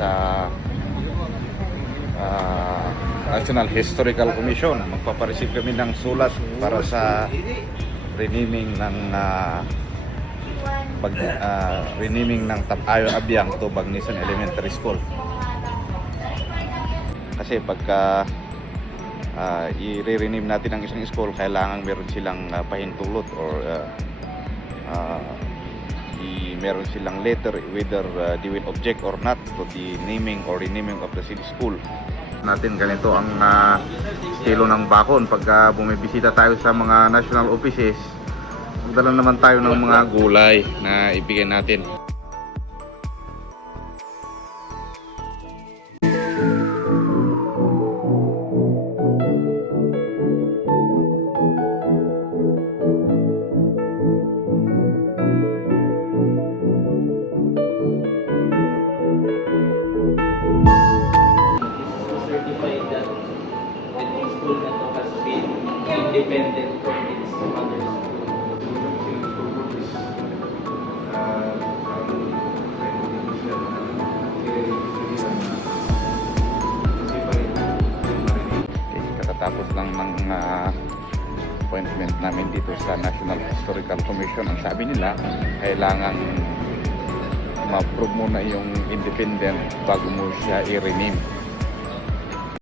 sa uh, National Historical Commission. Magpapareceive kami ng sulat para sa renaming ng ah, uh, pag, uh, ah, renaming ng Tapayo Abyang to Bagnisan Elementary School. Kasi pagka uh, i-rename natin ang isang school, kailangan meron silang uh, pahintulot or uh, uh, i meron silang letter whether uh, they will object or not to the naming or renaming of the city school. Natin ganito ang uh, estilo ng bakon pagka bumibisita tayo sa mga national offices. Magdala naman tayo ng mga gulay na ibigay natin. Independent from its mother school. Okay, katatapos lang ng ah, appointment namin dito sa National Historical Commission. Ang sabi nila, kailangan ma-approve muna yung independent bago mo siya i-rename.